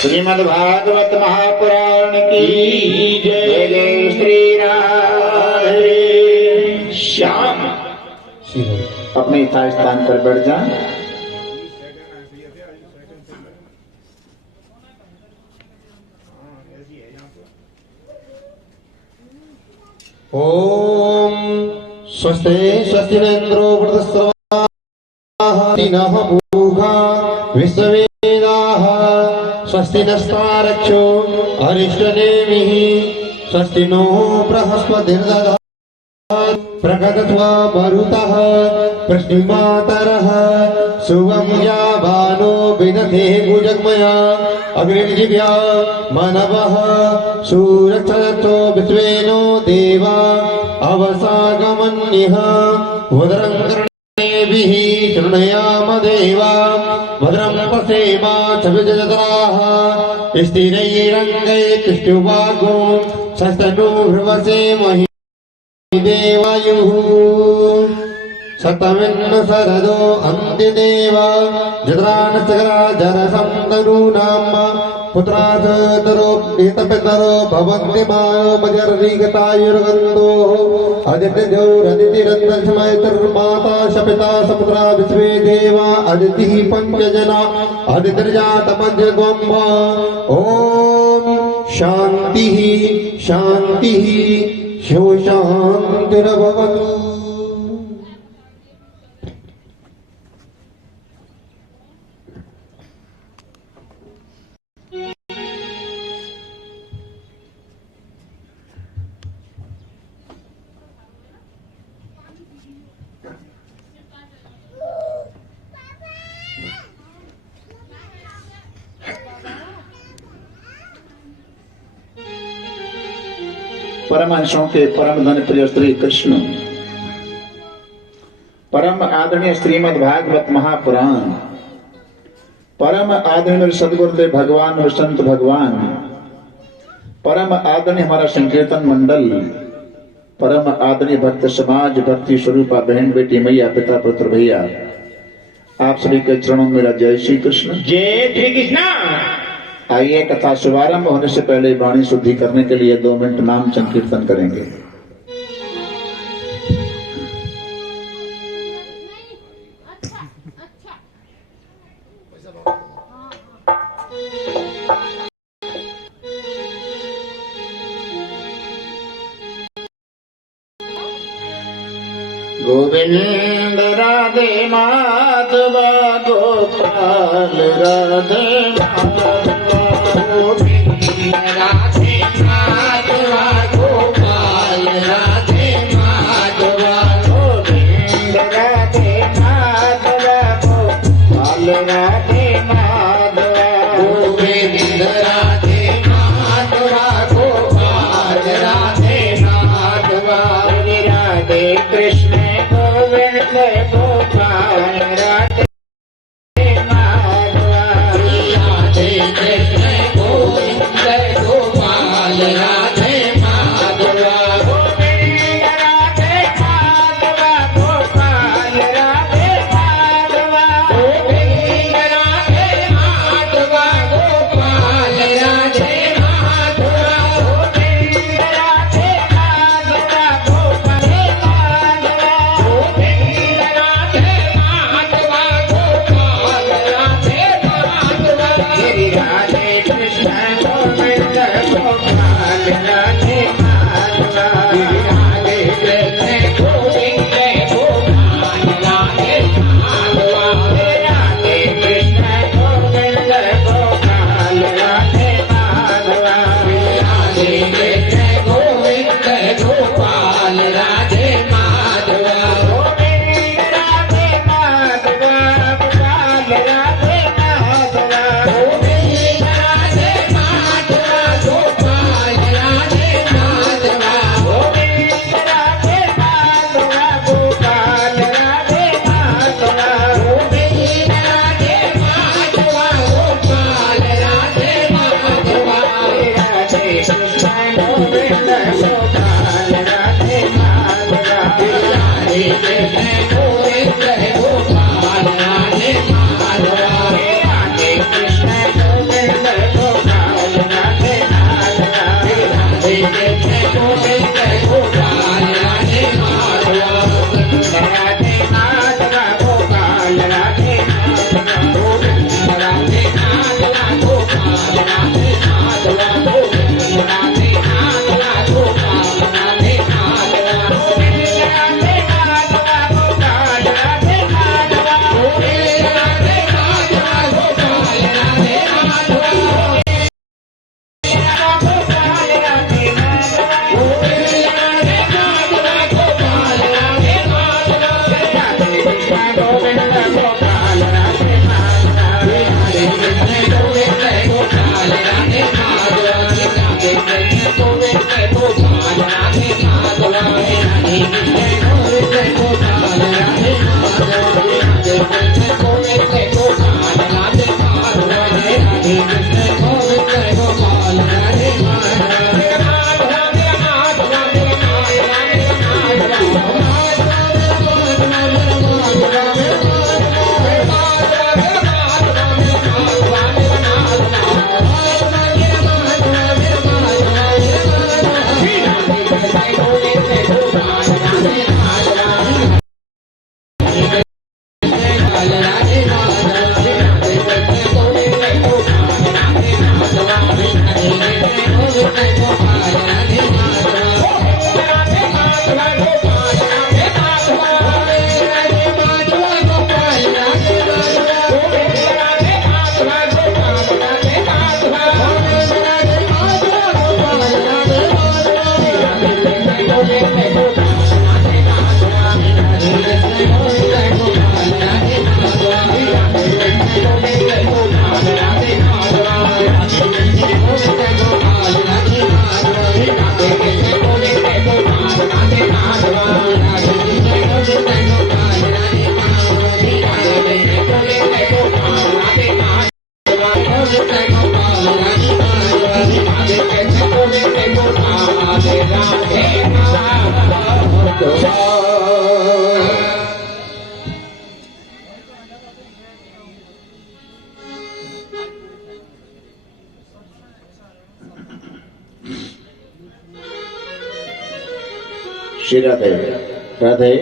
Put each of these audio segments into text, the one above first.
श्रीमद् भागवत महापुराण की जय। श्री राधे श्याम। अपने यथार्थ स्थान पर बैठ जाएं। ओम स्वस्ति स्वस्तिनेन्द्रो वृद्धस्रवाः पूषा विश्ववेदाः स्वस्ति नस्तारक्षो अरिष्टनेमिः स्वस्ति नो बृहस्पतिर्दधातु प्रकटत्वा मरुतः प्रश्निमातरः सुवं यावानो विदधे भुजग्मया अग्निर्जिव्या मानवः सुरक्षतो विश्वेनो देवा अवसागमन्यः भद्रं कर्णेभिः शृणुयाम देवा भद्रं पश्येमा चविजत्राः स्थिरैरङ्गैस्तुष्टुवागो शस्तनूर्वसेमहि देवायुः शतमिन्न शरदो अन्त्यदेवा जत्रानचकरा जरसन्दनूनाम् पुत्रासतरो भवन्ति मामजर्रीगतायुर्गन्धोः अदितिर्माता शपिता सपुत्रा विश्वे देवा अदितिः पञ्चजना अदितिर्जातमध्यगम्भ ॐ शान्तिः शान्तिः शान्तिर्भवतु। परमहंसों के परम धन प्रिय श्री कृष्ण, परम आदरणीय श्रीमद् भागवत महापुराण, परम आदरणीय सदगुरुदेव भगवान और संत भगवान, परम आदरणीय हमारा संकीर्तन मंडल, परम आदरणीय भक्त समाज, भक्ति स्वरूपा बहन बेटी मैया पिता पुत्र भैया, आप सभी के चरणों में मेरा जय श्री कृष्ण। जय श्री कृष्ण। आइए कथा शुभारंभ होने से पहले वाणी शुद्धि करने के लिए 2 मिनट नाम संकीर्तन करेंगे। गोविंद राधे माधव गोपाल राधे माधव, गोविंद राधे माधव गोपाल राधे माधव, गोविंद राधे माधव गोपाल राधे माधव, गोविंद राधे माधव गोपाल राधे माधव, राधे कृष्ण गोविंद गोपाल राधे माधव, राधे कृष्ण गोविंद गोपाल माधवा। श्री राधे राधे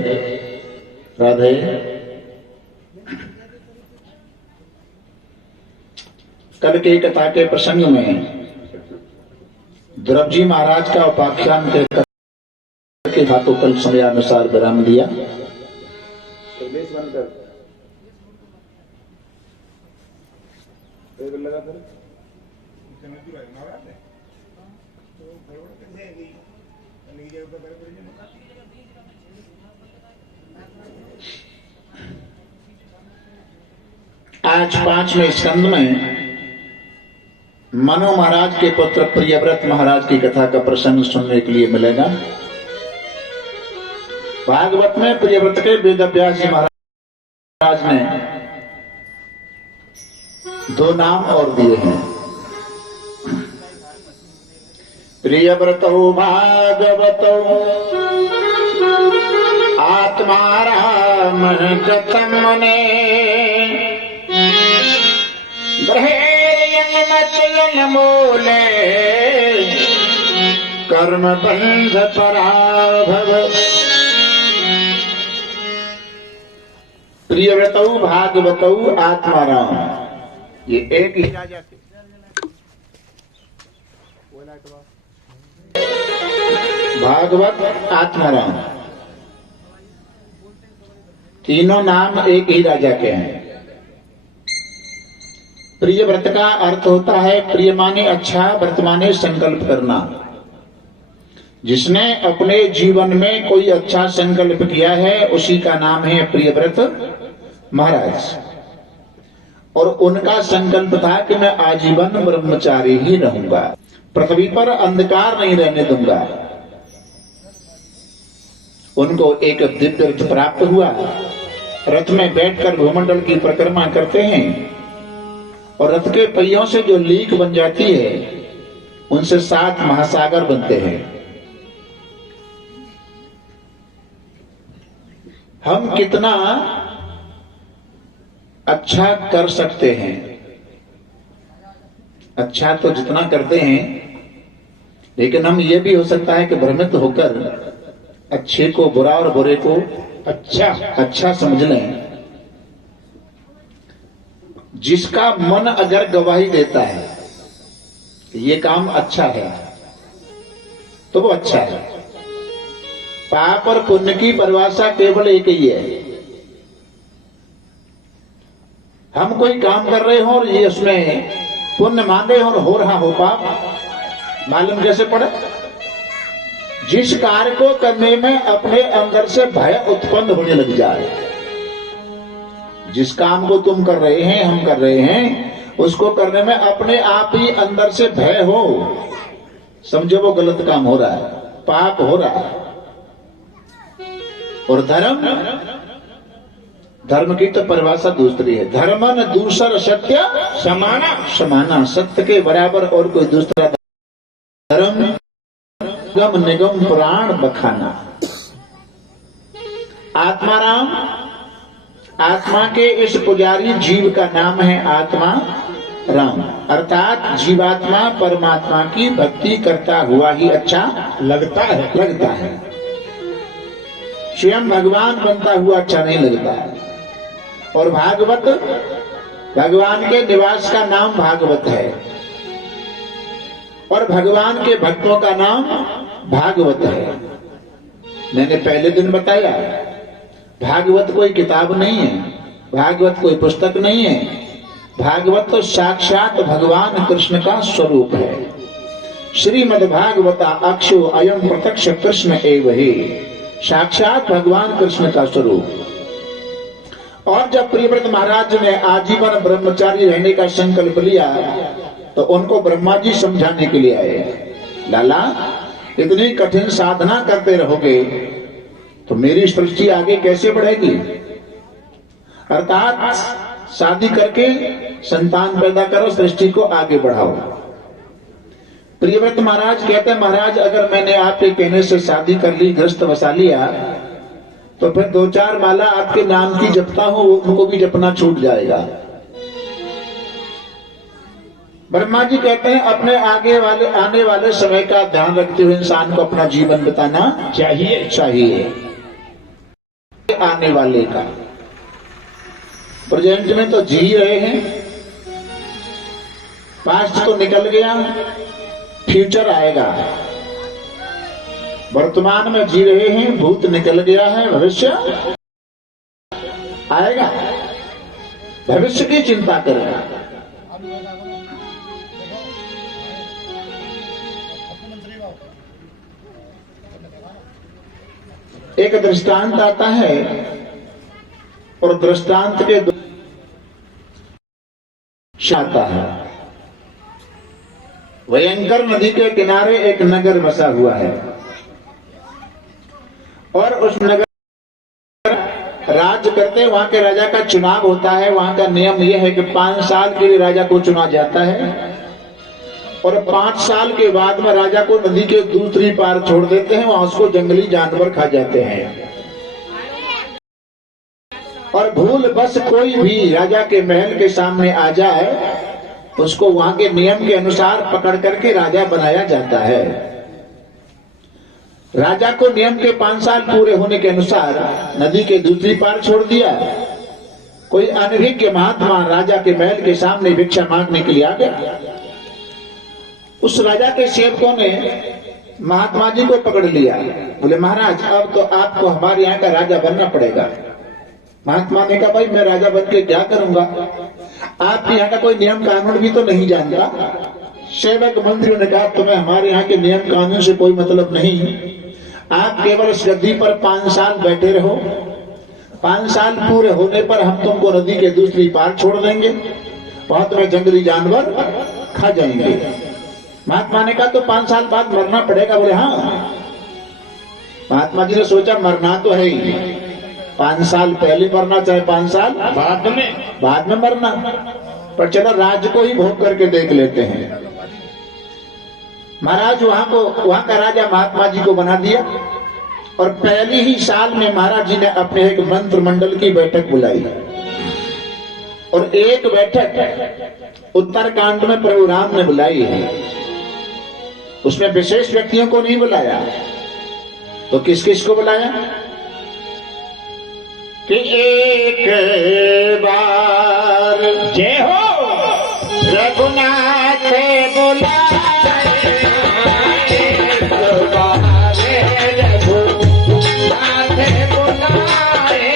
राधे। कल के कथा के प्रसंग में ध्रुव जी महाराज का उपाख्यान के हाथों कल समयानुसार विराम दिया। आज 5वें स्कंद में मनु महाराज के पुत्र प्रियव्रत महाराज की कथा का प्रसंग सुनने के लिए मिलेगा। भागवत में प्रियव्रत के वेदव्यास जी महाराज ने 2 नाम और दिए हैं। प्रियव्रतो भागवतो आत्मा राम गतम मुने मूले कर्म बंध पराभव। प्रियव्रतौ भागवतौ आत्माराम, ये एक ही राजा थे। भागवत आत्माराम तीनों नाम एक ही राजा के हैं। प्रिय व्रत का अर्थ होता है प्रिय माने अच्छा, व्रत माने संकल्प करना। जिसने अपने जीवन में कोई अच्छा संकल्प किया है उसी का नाम है प्रियव्रत महाराज। और उनका संकल्प था कि मैं आजीवन ब्रह्मचारी ही रहूंगा, पृथ्वी पर अंधकार नहीं रहने दूंगा। उनको एक दिव्य रथ प्राप्त हुआ। रथ में बैठकर भूमंडल की परिक्रमा करते हैं और रथ के पहियों से जो लीक बन जाती है उनसे 7 महासागर बनते हैं। हम कितना अच्छा कर सकते हैं, अच्छा तो जितना करते हैं, लेकिन हम ये भी हो सकता है कि भ्रमित होकर अच्छे को बुरा और बुरे को अच्छा समझ लें। जिसका मन अगर गवाही देता है कि ये काम अच्छा है तो वो अच्छा है। पाप और पुण्य की परिभाषा केवल एक ही है। हम कोई काम कर रहे हो और ये उसमें पुण्य मान रहे हो और हो रहा हो पाप, मालूम कैसे पड़े? जिस कार्य को करने में अपने अंदर से भय उत्पन्न होने लग जाए, जिस काम को तुम कर रहे हैं, हम कर रहे हैं, उसको करने में अपने आप ही अंदर से भय हो, समझो वो गलत काम हो रहा है, पाप हो रहा है। और धर्म की तो परिभाषा दूसरी है। धर्मन दूसर सत्य समाना, सत्य के बराबर और कोई दूसरा धर्म गम निगम प्राण बखाना। आत्माराम, आत्मा के इस पुजारी जीव का नाम है आत्मा राम, अर्थात जीवात्मा परमात्मा की भक्ति करता हुआ ही अच्छा लगता है। स्वयं भगवान बनता हुआ अच्छा नहीं लगता है। और भागवत, भगवान के निवास का नाम भागवत है और भगवान के भक्तों का नाम भागवत है। मैंने पहले दिन बताया, भागवत कोई किताब नहीं है, भागवत कोई पुस्तक नहीं है। भागवत तो साक्षात भगवान कृष्ण का स्वरूप है। श्रीमद्भागवता अक्षो अयम प्रत्यक्ष कृष्ण एव ही, साक्षात भगवान कृष्ण का स्वरूप। और जब प्रियव्रत महाराज ने आजीवन ब्रह्मचारी रहने का संकल्प लिया तो उनको ब्रह्मा जी समझाने के लिए आए, लाला इतनी कठिन साधना करते रहोगे तो मेरी सृष्टि आगे कैसे बढ़ेगी? अर्थात शादी करके संतान पैदा करो, सृष्टि को आगे बढ़ाओ। प्रियव्रत महाराज कहते हैं, महाराज अगर मैंने आपके कहने से शादी कर ली, गृहस्थ बसा लिया, तो फिर 2-4 माला आपके नाम की जपता हूं, उनको भी जपना छूट जाएगा। ब्रह्मा जी कहते हैं, अपने आने वाले समय का ध्यान रखते हुए इंसान को अपना जीवन बिताना चाहिए। आने वाले का प्रेजेंट में तो जी रहे हैं, पास्ट तो निकल गया, फ्यूचर आएगा। वर्तमान में जी रहे हैं, भूत निकल गया है, भविष्य आएगा। भविष्य की चिंता करेगा। एक दृष्टांत आता है और दृष्टांत के आता है। भयंकर नदी के किनारे एक नगर बसा हुआ है और उस नगर राज करते वहां के राजा का चुनाव होता है। वहां का नियम यह है कि 5 साल के लिए राजा को चुना जाता है और 5 साल के बाद में राजा को नदी के दूसरी पार छोड़ देते हैं। वहां उसको जंगली जानवर खा जाते हैं और भूल बस कोई भी राजा के महल के सामने आ जाए, उसको वहां के नियम के अनुसार पकड़ करके राजा बनाया जाता है। राजा को नियम के 5 साल पूरे होने के अनुसार नदी के दूसरी पार छोड़ दिया। कोई अनभिज्ञ महात्मा राजा के महल के सामने भिक्षा मांगने के लिए आ गया। उस राजा के सेवकों ने महात्मा जी को पकड़ लिया। बोले, महाराज अब तो आपको हमारे यहाँ का राजा बनना पड़ेगा। महात्मा ने कहा, भाई मैं राजा बन के क्या करूंगा, आप यहाँ का कोई नियम कानून भी तो नहीं जानता। सेवक मंत्रियों ने कहा, तुम्हें हमारे यहाँ के नियम कानून से कोई मतलब नहीं, आप केवल इस गद्दी पर 5 साल बैठे रहो। 5 साल पूरे होने पर हम तुमको नदी के दूसरी पार छोड़ देंगे, वहां तुम्हें जंगली जानवर खा जाएंगे। महात्मा ने कहा, तो 5 साल बाद मरना पड़ेगा। बोले, हाँ। महात्मा जी ने सोचा, मरना तो है ही, 5 साल पहले मरना चाहे 5 साल बाद में मरना, पर चलो राज्य को ही भोग करके देख लेते हैं। महाराज वहां का राजा महात्मा जी को बना दिया और पहले ही साल में महाराज जी ने अपने एक मंत्रिमंडल की बैठक बुलाई और एक बैठक उत्तरकांड में प्रभु राम ने बुलाई है। उसमें विशेष व्यक्तियों को नहीं बुलाया, तो किस किस को बुलाया कि एक बार जय हो रघुनाथ बुलाए, एक बार रघुनाथ बुलाए,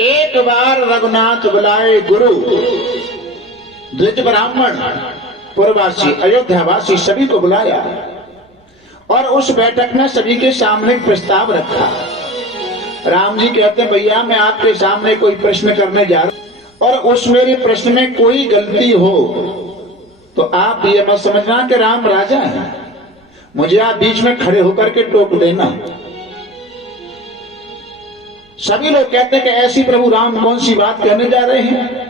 एक बार रघुनाथ बुलाए गुरु, द्विज ब्राह्मण, पुरवासी, अयोध्यावासी सभी को बुलाया और उस बैठक में सभी के सामने एक प्रस्ताव रखा। राम जी कहते हैं, भैया मैं आपके सामने कोई प्रश्न करने जा रहा हूं और उस मेरे प्रश्न में कोई गलती हो तो आप ये मत समझना कि राम राजा है, मुझे आप बीच में खड़े होकर के टोक देना। सभी लोग कहते हैं कि ऐसी प्रभु राम कौन सी बात कहने जा रहे हैं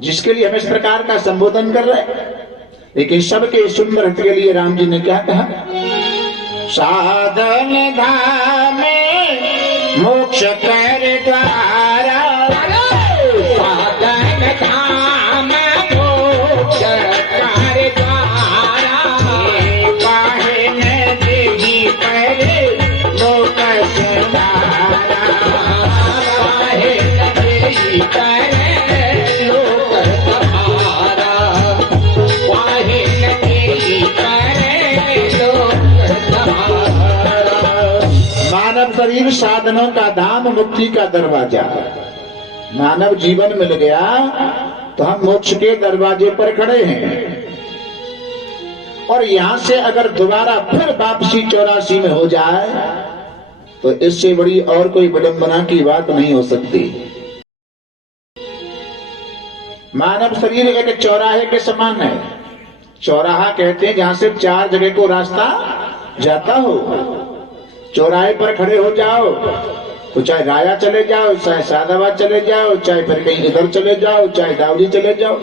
जिसके लिए हम इस प्रकार का संबोधन कर रहे हैं। लेकिन सबके सुंदर हित के लिए राम जी ने क्या कहा, साधन धाम मोक्ष कर द्वारा, साधन धाम मोक्ष कर द्वारा, काहे न देही पर लोक सवारा, काहे न देही पर लोक सवारा, काहे न देही पर लोक सवारा। मानव शरीर साधनों का धाम, मुक्ति का दरवाजा। मानव जीवन मिल गया तो हम मोक्ष के दरवाजे पर खड़े हैं। और यहां से अगर दोबारा फिर वापसी 84 में हो जाए तो इससे बड़ी और कोई विडंबना की बात नहीं हो सकती। मानव शरीर एक चौराहे के समान है। चौराहा कहते हैं जहां से 4 जगह को रास्ता जाता हो। चौराहे पर खड़े हो जाओ तो चाहे राया चले जाओ, चाहे सादाबाद चले जाओ, चाहे फिर कहीं इधर चले जाओ, चाहे दावली चले जाओ।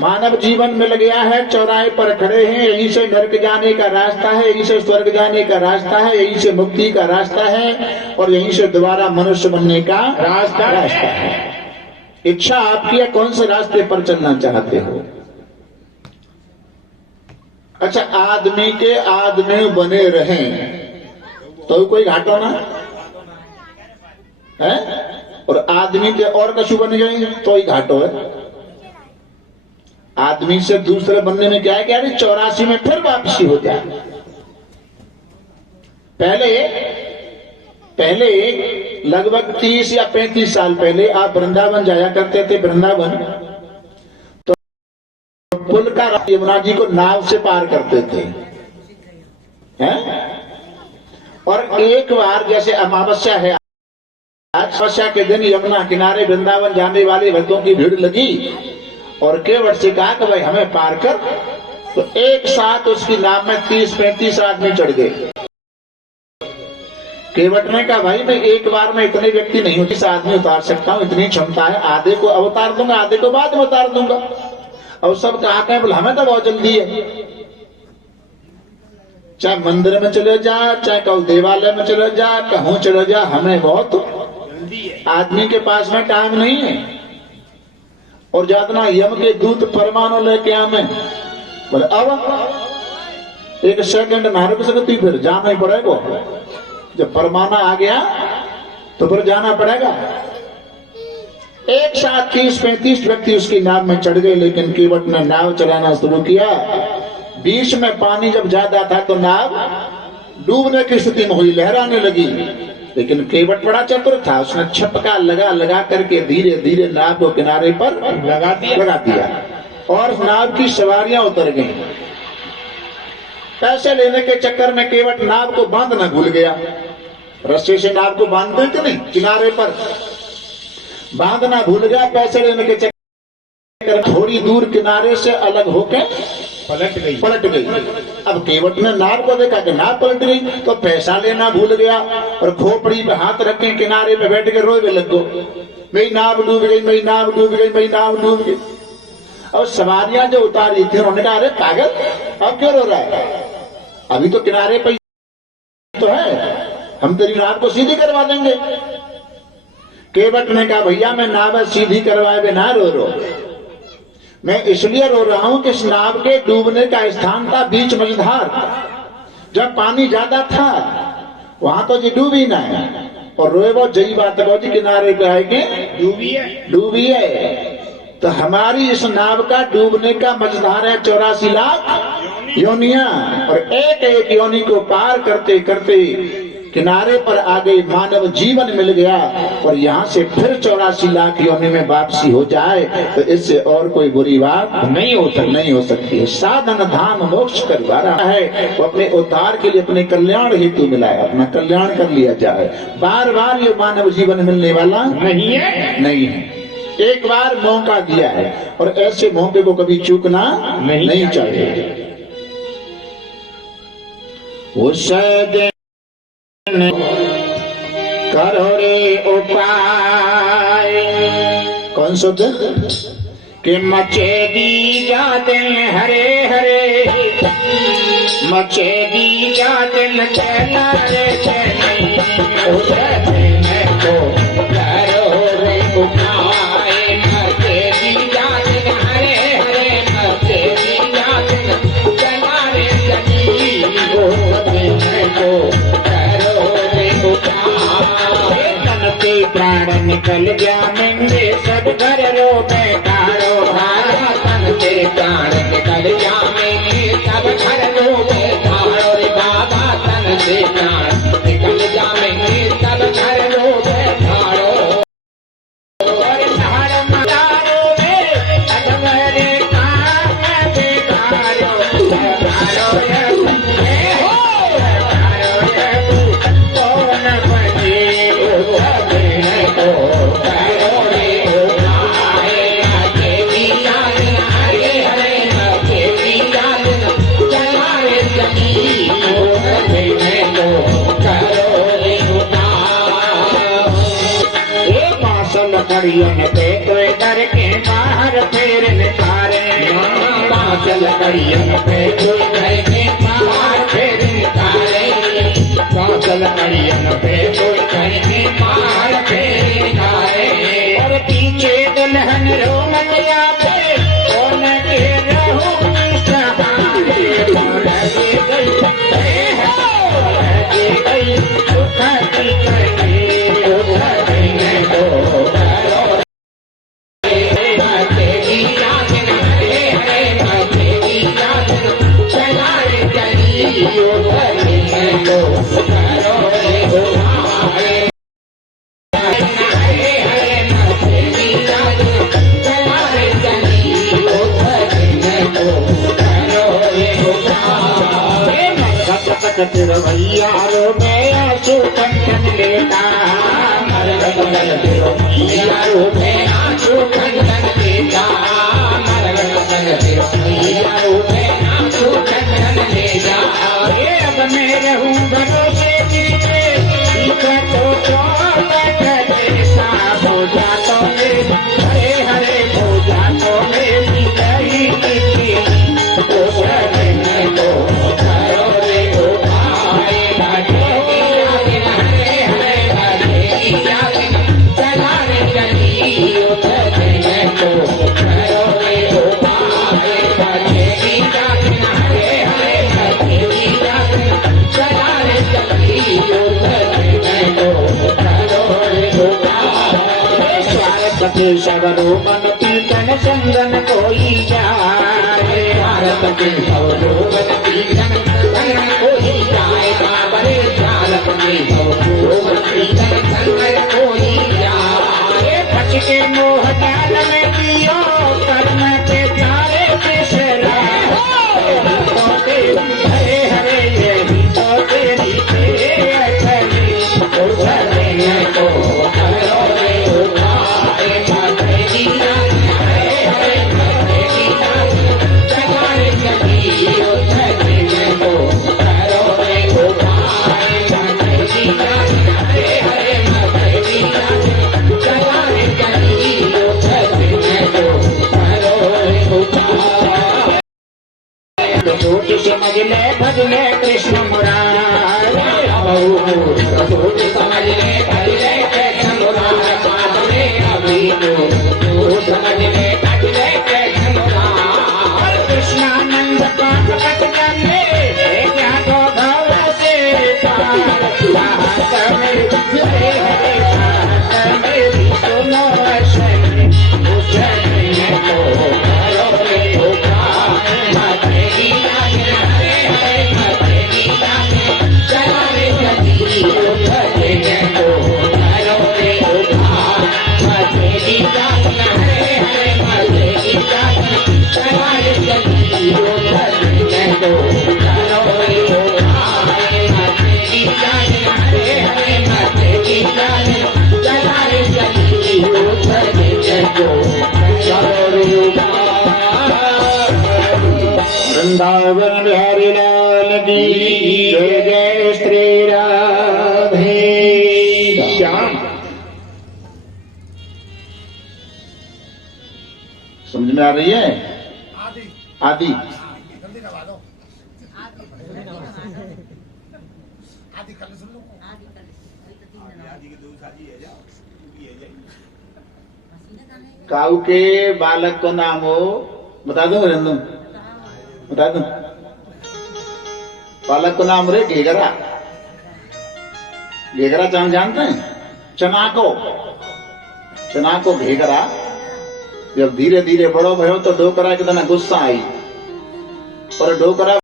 मानव जीवन मिल गया है, चौराहे पर खड़े हैं। यहीं से नरक जाने का रास्ता है, यहीं से स्वर्ग जाने का रास्ता है, यहीं से मुक्ति का रास्ता है और यहीं से दोबारा मनुष्य बनने का रास्ता है। इच्छा आपकी है, कौन से रास्ते पर चलना चाहते हो? अच्छा, आदमी के आदमी बने रहें तो कोई घाटो ना है, और आदमी के और कछु बन जाए तो ही घाटो है। आदमी से दूसरे बनने में क्या है कि यार 84 में फिर वापसी हो जाए। पहले लगभग 30 या 35 साल पहले आप वृंदावन जाया करते थे। वृंदावन तो पुल का यमुना जी को नाव से पार करते थे, हैं? और एक बार जैसे अमावस्या है, अमावस्या के दिन यमुना किनारे वृंदावन जाने वाले भक्तों की भीड़ लगी और केवट से कहा कि भाई हमें पार कर। तो एक साथ उसकी नाव में 30-35 आदमी चढ़ गए। केवट ने कहा भाई मैं एक बार में इतने व्यक्ति नहीं हूं, 30 आदमी उतार सकता हूं, इतनी क्षमता है। आधे को अब उतार दूंगा, आधे को बाद में उतार दूंगा। और सब कहा कि बोले हमें तो बहुत जल्दी है। चाहे मंदिर में चले जा, चाहे कहूं देवालय में चले जा, कहूं चले जा, हमें बहुत आदमी के पास में टाइम नहीं है। और जातना यम के दूत परमाणु लेके आवे, बोले अब 1 सेकंड ना रुक सकती, फिर जाना ही पड़ेगा। जब परमाणु आ गया तो फिर जाना पड़ेगा। एक साथ 30-35 व्यक्ति उसकी नाव में चढ़ गए, लेकिन केवट ने नाव चलाना शुरू किया। बीच में पानी जब ज्यादा था तो नाव डूबने की स्थिति में हुई, लहराने लगी। लेकिन केवट बड़ा चतुर था, उसने छपका लगा करके धीरे धीरे नाव को किनारे पर लगा दिया और नाव की सवारियां उतर गईं। पैसे लेने के चक्कर में केवट नाव को बांधना भूल गया। रस्से से नाव को बांधते कि नहीं, किनारे पर बांधना भूल गया। पैसे लेने के चक्कर थोड़ी दूर किनारे से अलग होकर पलट गई। अब केवट ने नाव को देखा कि नाव पलट गई, तो पैसा लेना भूल गया और खोपड़ी पे हाथ रखे किनारे पे बैठ के रोए लग गो, मेरी नाव डूब गई, मेरी नाव डूब गई, मेरी नाव डूब गई। और सवारियां जो उतारी थी उन्होंने कहा अरे पागल अब क्यों रो रहा है, अभी तो किनारे पे तो है, हम तेरी नाव को सीधी करवा देंगे। केवट ने कहा भैया मैं नाव सीधी करवाए बिना रो, मैं इसलिए रो रहा हूं कि इस नाव के डूबने का स्थान था बीच मझधार। जब पानी ज्यादा था वहां तो जी डूबी ना है, और रोए वो जई बात है जी किनारे पे आएगी डूबी है। तो हमारी इस नाव का डूबने का मझधार है 84 लाख योनियां, और एक एक योनि को पार करते करते किनारे पर आ गई, मानव जीवन मिल गया। और यहाँ से फिर 84 लाख योनि में वापसी हो जाए तो इससे और कोई बुरी बात नहीं हो सकती है। साधन धाम मोक्ष करवा रहा है, वो अपने उद्धार के लिए अपने कल्याण हेतु मिला है, अपना कल्याण कर लिया जाए। बार बार ये मानव जीवन मिलने वाला नहीं है। एक बार मौका दिया है और ऐसे मौके को कभी चूकना नहीं चाहिए। उस दिन करो रे उपाय, कौन सा दिन कि मचे दी जाते हरे हरे, मचे दी जाते चैना रे चैनी, उस दिन को करो रे उपाय, मचे दी जाते हरे हरे, मचे दी जाते चैना रे चैनी, उस दिन को प्राण निकल गया मेरे सब घर रो बेकारो, तन से प्राण निकल गया मेरे सब घर रो बेकारो रे बाबा, तन से प्राण निकल गया कड़ियन पे कोई डर के बाहर फेर निकारे चल कड़ियन पे कोई डर के बाहर फेर निकारे चल कड़ियन पे कोई डर के बाहर फेर निकारे और पीछे दुल्हन रोमनिया पे कौन के रहू सहारे लगे गई लगे गई उठाती करके उठाने दो तेरी याद न हरे हरे तेरी याद न चलाए चली उठाने दो करो रे उठाए हरे हरे तेरी याद न चलाए चली उठाने दो करो रे उठाए मरगत तिरवैयारो में आंसू कंठन लेता मरगत तिरवैयारो में आंसू कंठन लेता मरगत तिरवैयारो में आंसू कंठन लेता अब मैं रहूं भरोसे जीते इधर तो हो जातो हरे हरे हो जातो मेरी गई तो शरण को करो रे उठाए हरे हरे चला रे चली उठने को करो रे उठाए हरे हरे चला रे चली उठने को करो रे उठाए स्वार्थ के सगरो मन कीर्तन संगन कोई जाए भारत के सगरो मन कीर्तन संगन कोई जाए बाबरे भारत के सगरो मन कीर्तन संगन कोई जाए बच के मोह जाल में दियो कर्म के तारे बिसरा हरे हरे यही तो तेरी अखरी उठने को करो रे उठाए तेरी याद हरे हरे तेरी याद चलाए चली उठने को करो रे उठाए तेरी याद हरे हरे तेरी याद चलाए चली उठने को करो रे उठाए सोच समझ ले भजले कृष्ण मुरारी सोच समझ ले भजले कृष्ण मुरारी बात में अभी तो समझ ले भजले कृष्ण मुरारी कृष्णानंद पाठ कट जाने क्या तो भाव से पार हरे हरे मेरी सुनो ऐसे उठने को करो रे उठाए तेरी याद हरे हरे तेरी याद चला रे चली उठने को करो रे उठाए तेरी याद हरे हरे तेरी याद चला रे चली उठने को करो रे उठाए तेरी याद हरे हरे तेरी याद चला रे चली उठने को करो रे उठाए वृंदावन बिहारी लाल की जय जय श्री राधे श्याम। समझ में आ रही है? आदि काऊ के बालक को नाम हो बता दो रंदू बता दो बालक को नाम रे घेगरा घेगरा जानते हैं चना को घेगरा जब धीरे धीरे बड़ो भयो तो डोकरा के तना गुस्सा आई और डोकरा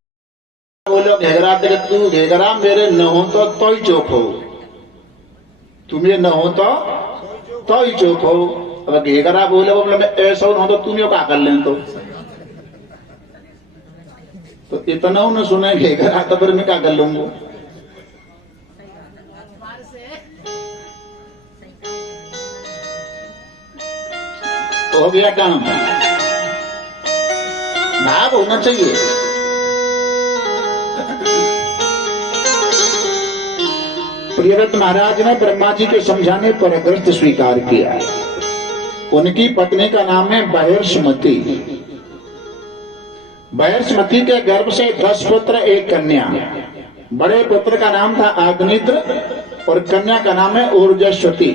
बोलो घेगरा तेरे तू घेगरा मेरे न हो तो ही चोप हो तुम्हें न हो तो ही चोप हो। अब घेगरा बोले बोले मैं ऐसा हो तो तुम्हें क्या कर लें तो इतना न सुने घेगरा तो फिर मैं क्या कर लूंगा। तो हो गया काम भाव होना चाहिए। प्रियव्रत महाराज ने ब्रह्मा जी के समझाने पर ग्रस्त स्वीकार किया। उनकी पत्नी का नाम है बहिर्ष्मति। बहिर्ष्मति के गर्भ से 10 पुत्र, 1 कन्या। बड़े पुत्र का नाम था आग्निद्र और कन्या का नाम है ऊर्जस्वती।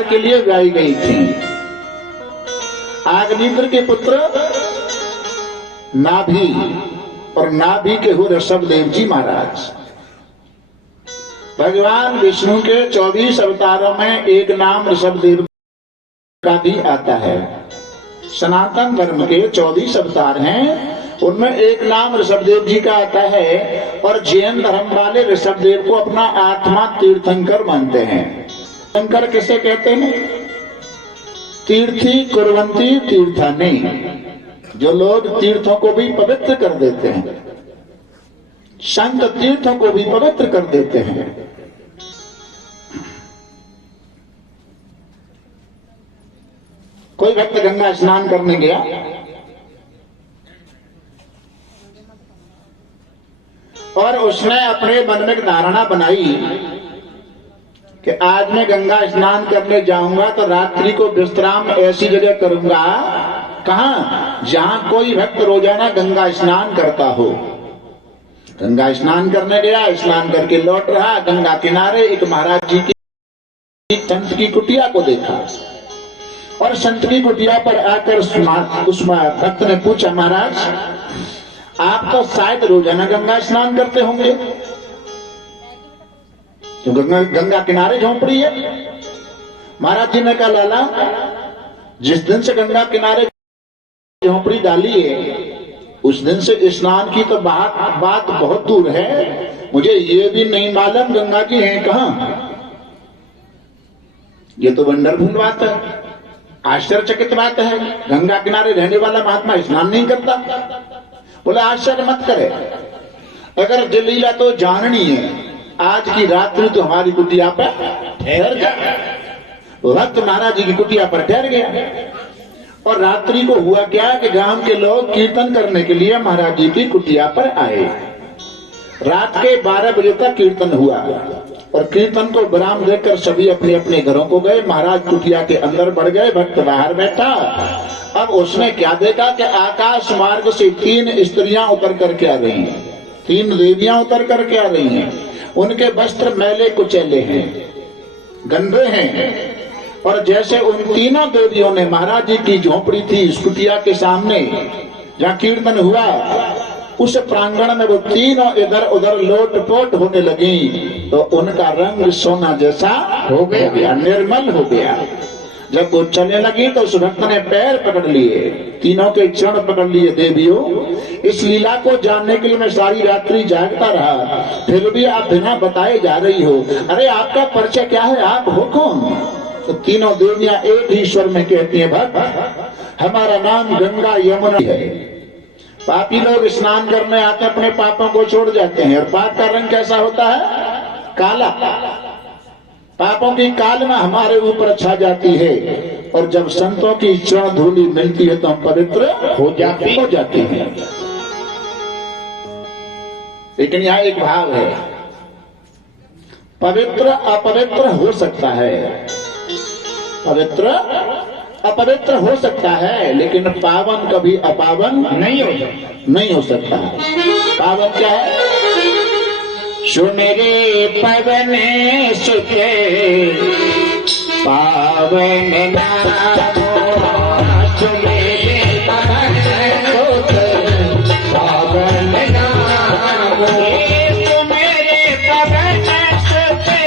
के लिए गाई गई थी। आग्निद्र के पुत्र नाभि और नाभि के हुए ऋषभदेव जी महाराज। भगवान विष्णु के 24 अवतारों में एक नाम ऋषभदेव का भी आता है। सनातन धर्म के 24 अवतार हैं, उनमें एक नाम ऋषभदेव जी का आता है। और जैन धर्म वाले ऋषभदेव को अपना आत्मा तीर्थंकर मानते हैं। तीर्थंकर किसे कहते हैं? तीर्थी कुर्वंती तीर्थानि, जो लोग तीर्थों को भी पवित्र कर देते हैं। संत तीर्थों को भी पवित्र कर देते हैं। कोई भक्त गंगा स्नान करने गया, और उसने अपने मन में धारणा बनाई कि आज मैं गंगा स्नान करने जाऊंगा तो रात्रि को विश्राम ऐसी जगह करूंगा, कहां? जहां कोई भक्त रोजाना गंगा स्नान करता हो। गंगा स्नान करने गया, स्नान करके लौट रहा, गंगा किनारे एक महाराज जी की संत की कुटिया को देखा, और संत की कुटिया पर आकर उस भक्त ने पूछा, महाराज आप तो शायद रोजाना गंगा स्नान करते होंगे, तो गंगा किनारे झोंपड़ी है। महाराज जी ने कहा, लाला जिस दिन से गंगा किनारे झोंपड़ी डाली है उस दिन से स्नान की तो बात बहुत दूर है, मुझे ये भी नहीं मालूम गंगा जी हैं कहां। ये तो वंडरफुल बात है, आश्चर्यचकित बात है। गंगा किनारे रहने वाला महात्मा स्नान नहीं करता। बोला आश्चर्य मत करे, अगर ये लीला तो जाननी है, आज की रात्रि तो हमारी कुटिया पर ठहर जा। भक्त महाराज जी की कुटिया पर ठहर गया, और रात्रि को हुआ क्या कि गांव के लोग कीर्तन करने के लिए महाराज जी की कुटिया पर आए। रात के 12 बजे तक कीर्तन हुआ, और कीर्तन को विराम देकर सभी अपने अपने घरों को गए। महाराज कुटिया के अंदर बढ़ गए, भक्त बाहर बैठा। अब उसने क्या देखा कि आकाश मार्ग से 3 स्त्रियां उतर करके आ रही हैं, 3 देवियां उतर करके आ रही हैं। उनके वस्त्र मैले कुचैले हैं, गंदे हैं, और जैसे उन तीनों देवियों ने महाराज जी की झोपड़ी थी इस कुटिया के सामने जहाँ कीर्तन हुआ, उस प्रांगण में वो तीनों इधर उधर लोटपोट होने लगी, तो उनका रंग सोना जैसा हो गया, निर्मल हो गया। जब वो चलने लगी तो उस भक्त ने पैर पकड़ लिए, तीनों के चरण पकड़ लिए। देवियों, इस लीला को जानने के लिए मैं सारी रात्रि जागता रहा, फिर भी आप बिना बताए जा रही हो। अरे आपका परिचय क्या है, आप हो कौन? तो तीनों देवियां एक ही स्वर में कहती हैं, भक्त हमारा नाम गंगा यमुना है। पापी लोग स्नान करने आते अपने पापों को छोड़ जाते हैं, और पाप का रंग कैसा होता है? काला। पापों की कालमा हमारे ऊपर छा जाती है, और जब संतों की चरण धूलि मिलती है तो हम पवित्र हो जाते हैं। लेकिन यहाँ एक भाव है, पवित्र अपवित्र हो सकता है, पवित्र अपवित्र हो सकता है, लेकिन पावन कभी अपावन नहीं हो सकता। पावन क्या है? सुनरे पवन सुते पावन नाम, सुनरे पवन सुते पावन नाम, सुनरे पवन सुते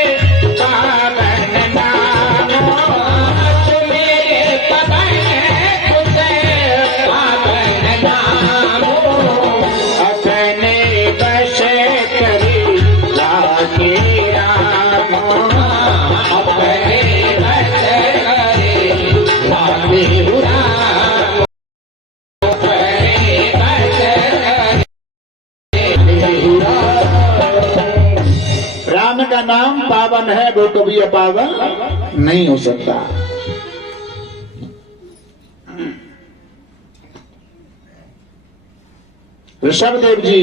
पावन नाम, सुनरे पवन सुते पावन नाम, अपने बस करी राम, अपने बस करे राम, अपने बस करे राम का नाम पावन है, वो कभी अपावन नहीं हो सकता। ऋषभदेव जी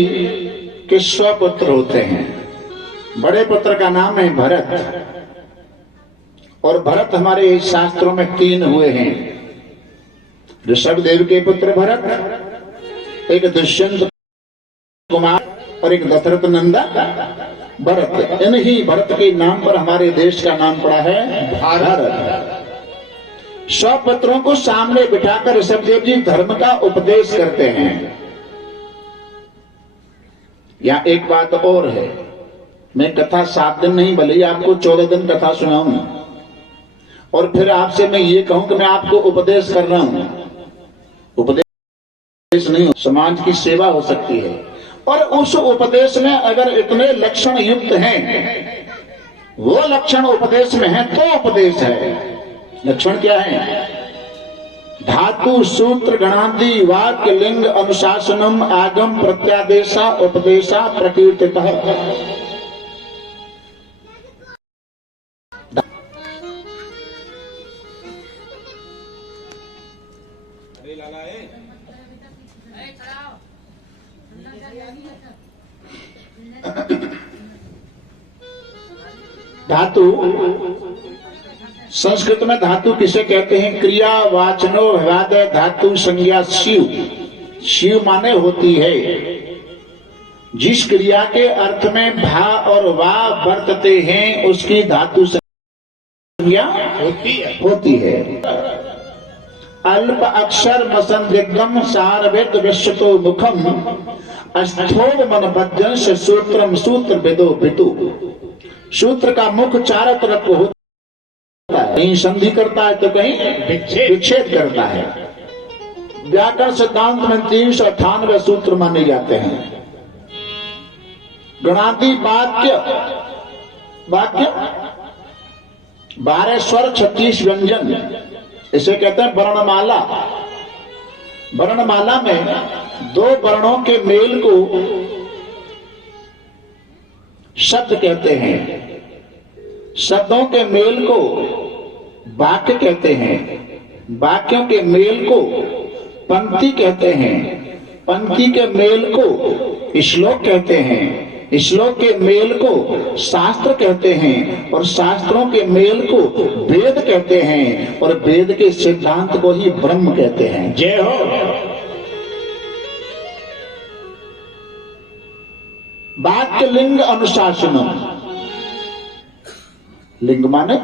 के स्वपुत्र होते हैं। बड़े पुत्र का नाम है भरत, और भरत हमारे शास्त्रों में 3 हुए हैं। ऋषभदेव के पुत्र भरत, एक दुष्यंत कुमार और एक दशरथ नंदन भरत। इन्हीं भरत के नाम पर हमारे देश का नाम पड़ा है भारत। 100 पुत्रों को सामने बिठाकर ऋषभदेव जी धर्म का उपदेश करते हैं। यहाँ एक बात और है, मैं कथा 7 दिन नहीं भले ही आपको 14 दिन कथा सुनाऊं और फिर आपसे मैं ये कहूं कि मैं आपको उपदेश कर रहा हूं। उपदेश नहीं, समाज की सेवा हो सकती है। और उस उपदेश में अगर इतने लक्षण युक्त हैं, वो लक्षण उपदेश में है तो उपदेश है। लक्षण क्या है? धातु सूत्र गणादि वाक्य लिंग अनुशासनम आगम प्रत्यादेशा उपदेशा प्रकीर्तितः। धातु संस्कृत में धातु किसे कहते हैं? क्रिया वाचनो विवाद धातु संज्ञा शिव। शिव माने होती है। जिस क्रिया के अर्थ में भा और वा बरतते हैं उसकी धातु संज्ञा होती है। अल्प अक्षर मसंदिग्धम सारवेद विश्वतो मुखम अस्थोम मन बद्धंश सूत्रम सूत्र वेदो पितु। सूत्र का मुख चारों तरफ होता है, कहीं संधि करता है तो कहीं विच्छेद करता है। व्याकरण सिद्धांत में 398 सूत्र माने जाते हैं। गणादि वाक्य 12 स्वर 36 व्यंजन, इसे कहते हैं वर्णमाला। वर्णमाला में 2 वर्णों के मेल को शब्द कहते हैं, शब्दों के मेल को वाक्य कहते हैं, वाक्यों के मेल को पंक्ति कहते हैं, पंक्ति के मेल को श्लोक कहते हैं, श्लोक के मेल को शास्त्र कहते हैं और शास्त्रों के मेल को वेद कहते हैं और वेद के सिद्धांत को ही ब्रह्म कहते हैं। जय हो। वाक्य लिंग अनुशासनम, लिंग माने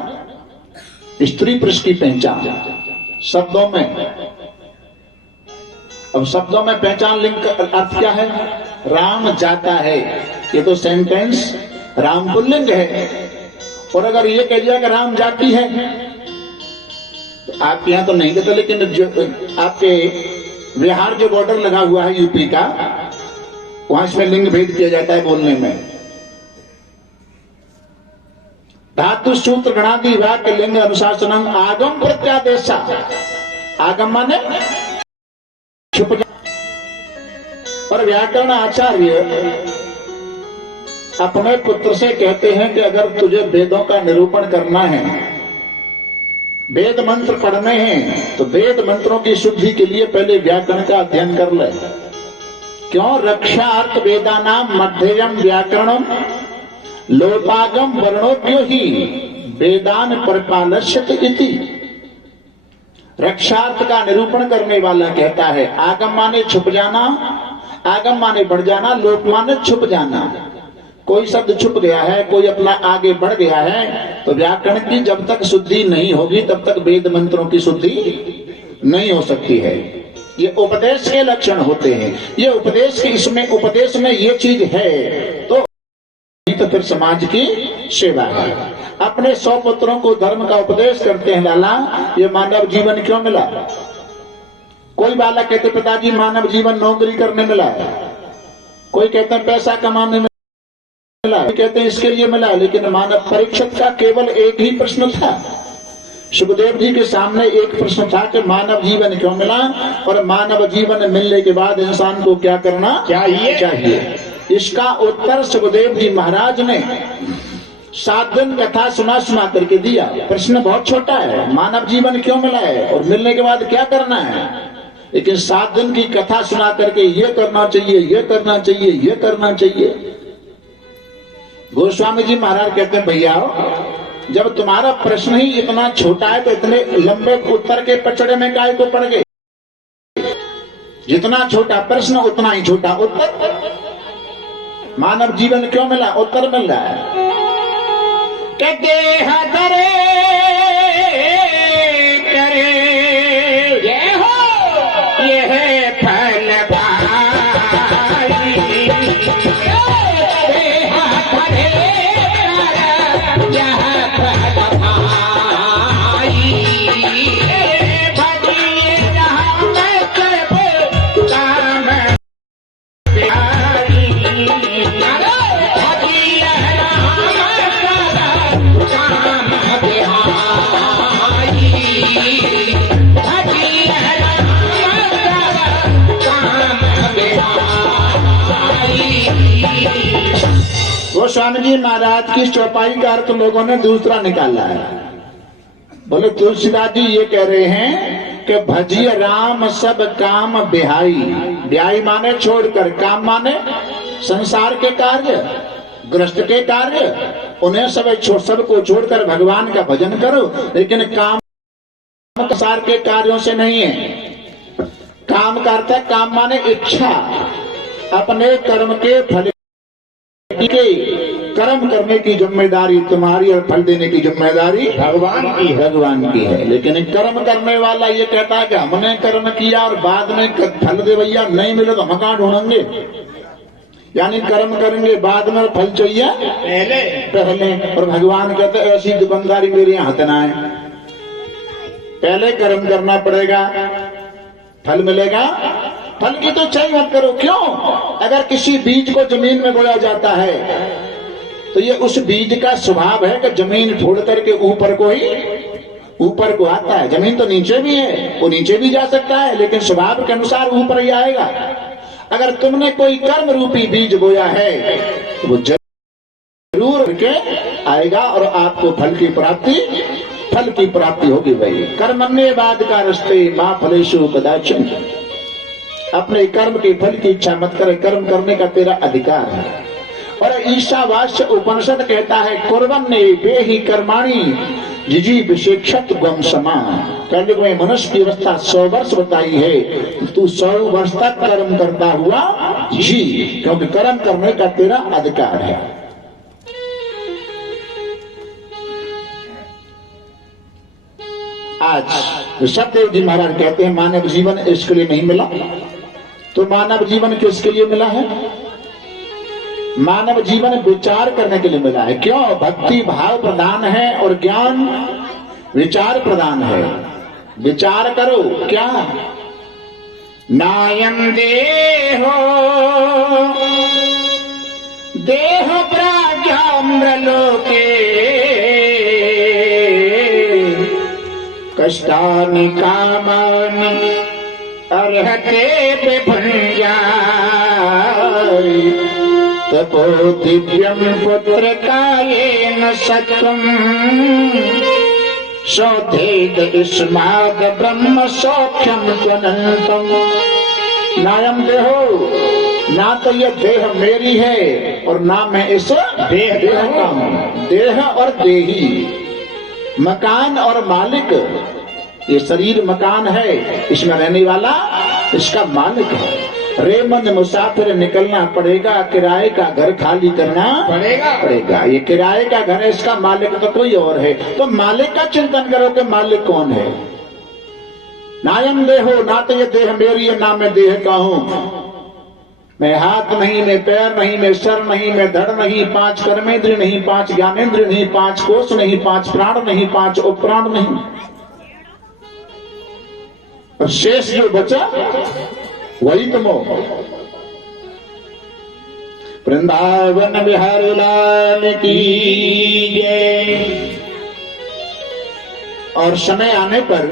स्त्री पुरुष की पहचान शब्दों में। अब शब्दों में पहचान लिंग का अर्थ क्या है? राम जाता है, ये तो सेंटेंस राम पुल्लिंग है। और अगर ये कह दिया कि राम जाती है तो आपके यहां तो नहीं कहते, लेकिन जो आपके बिहार जो बॉर्डर लगा हुआ है यूपी का, वहां इसमें लिंग भेद किया जाता है बोलने में। धातु सूत्र गणादि वाक्य लिंग अनुशासनम आगम प्रत्यादेशा। आगम माने छुप जा। और व्याकरण आचार्य अपने पुत्र से कहते हैं कि अगर तुझे वेदों का निरूपण करना है, वेद मंत्र पढ़ने हैं, तो वेद मंत्रों की शुद्धि के लिए पहले व्याकरण का अध्ययन कर ले। क्यों? रक्षा अर्थ वेदानाम मध्ययम व्याकरणम लोपागम वर्णोद्यो ही वेदान परिपालश्यत इति। रक्षार्थ का निरूपण करने वाला कहता है आगम माने छुप जाना, आगम माने बढ़ जाना, लोप माने छुप जाना। कोई शब्द छुप गया है, कोई अपना आगे बढ़ गया है, तो व्याकरण की जब तक शुद्धि नहीं होगी तब तक वेद मंत्रों की शुद्धि नहीं हो सकती है। ये उपदेश के लक्षण होते हैं। ये उपदेश के इसमें उपदेश में ये चीज है तो फिर समाज की सेवा है। अपने 100 पुत्रों को धर्म का उपदेश करते हैं। लाला, ये मानव जीवन क्यों मिला? कोई बालक कहते पिताजी मानव जीवन नौकरी करने मिला है, कोई कहते हैं पैसा कमाने में मिला, कोई कहते हैं इसके लिए मिला। लेकिन मानव परीक्षक का केवल एक ही प्रश्न था। सुखदेव जी के सामने एक प्रश्न था कि मानव जीवन क्यों मिला और मानव जीवन मिलने के बाद इंसान को क्या करना चाहिए। इसका उत्तर सुखदेव जी महाराज ने 7 दिन कथा सुना करके दिया। प्रश्न बहुत छोटा है, मानव जीवन क्यों मिला है और मिलने के बाद क्या करना है, लेकिन 7 दिन की कथा सुना करके ये करना चाहिए, ये करना चाहिए, ये करना चाहिए। गोस्वामी जी महाराज कहते हैं भैया जब तुम्हारा प्रश्न ही इतना छोटा है तो इतने लंबे उत्तर के पचड़े में काहे को पड़ गए? जितना छोटा प्रश्न उतना ही छोटा उत्तर। मानव जीवन क्यों मिला? उत्तर मिल रहा है के देह धरे करे ये हो ये है फल भाई। देह धरे करे यह फल भाई। भजिए राम सब काम बिहारी। भजिए राम सब काम बिहारी। भजिए राम सब काम बिहारी। गोस्वामी जी महाराज की चौपाई का अर्थ लोगों ने दूसरा निकाला है। बोले तुलसीदास जी ये कह रहे हैं कि भजिए राम सब काम बिहाई। बिहाई माने छोड़कर, काम माने संसार के कार्य, गृहस्थ के कार्य, उन्हें सबको छोड़कर भगवान का भजन करो। लेकिन काम संसार के कार्यों से नहीं है। काम का अर्थ है, काम माने इच्छा, अपने कर्म के फल के कर्म करने की जिम्मेदारी तुम्हारी और फल देने की जिम्मेदारी भगवान की है। लेकिन कर्म करने वाला ये कहता है कि हमने कर्म किया और बाद में फल दे भैया, नहीं मिले तो हम कहां ढूंढेंगे। यानी कर्म करेंगे बाद में, फल चाहिए पहले। और भगवान कहते ऐसी दुकानदारी मेरे यहाँ हाथ ना है। पहले कर्म करना पड़ेगा, फल मिलेगा। फल की तो इच्छा ही मत करो। क्यों? अगर किसी बीज को जमीन में बोया जाता है तो ये उस बीज का स्वभाव है कि जमीन फोड़ करके ऊपर को आता है। जमीन तो नीचे भी है, वो नीचे भी जा सकता है, लेकिन स्वभाव के अनुसार ऊपर ही आएगा। अगर तुमने कोई कर्म रूपी बीज बोया है तो वो जरूर के आएगा और आपको फल की प्राप्ति होगी। भाई कर्मण्ये बाद का रस्ते मां फलेषु कदाचन। अपने कर्म के फल की इच्छा मत करे, कर्म करने का तेरा अधिकार है। और ईशावास्य उपनिषद कहता है कुर्वन्ने वेहि कर्माणि जिजी विशेषत गम समान। कलयुग में मनुष्य की अवस्था 100 वर्ष बताई है, तू 100 वर्ष तक कर्म करता हुआ जी, क्योंकि कर्म करने का तेरा अधिकार है। आज ऋषभदेव जी महाराज कहते हैं मानव जीवन इसके लिए नहीं मिला। तो मानव जीवन किसके लिए मिला है? मानव जीवन विचार करने के लिए मिला है। क्यों? भक्ति भाव प्रधान है और ज्ञान विचार प्रधान है। विचार करो क्या? नायम देहो देह प्राज्ञाम्रलोके कष्टानि कामानि अर्हते विभुञ्जाय। तपो दिव्यं पुत्र कायेन सत्वं शोधेत युष्माद ब्रह्म सौख्यम त्वनन्तम्। नायम देहो, ना तो ये देह मेरी है और ना मैं इस देह का हूं। देह और देही, मकान और मालिक। ये शरीर मकान है, इसमें रहने वाला इसका मालिक है। रे मन मुसाफिर निकलना पड़ेगा, किराए का घर खाली करना पड़ेगा। ये किराए का घर है, इसका मालिक तो कोई और है। तो मालिक का चिंतन करो कि मालिक कौन है। नायम देहो, ना तो ये देह मेरी है ना मैं देह का हूं। मैं हाथ नहीं, मैं पैर नहीं, मैं सर नहीं, मैं धड़ नहीं, 5 कर्मेंद्रिय नहीं, 5 ज्ञानेंद्रिय नहीं, 5 कोष नहीं, 5 प्राण नहीं, 5 उपप्राण नहीं। और शेष जो बचा वही तुम हो। वृंदावन बिहारी लाल की जय। और समय आने पर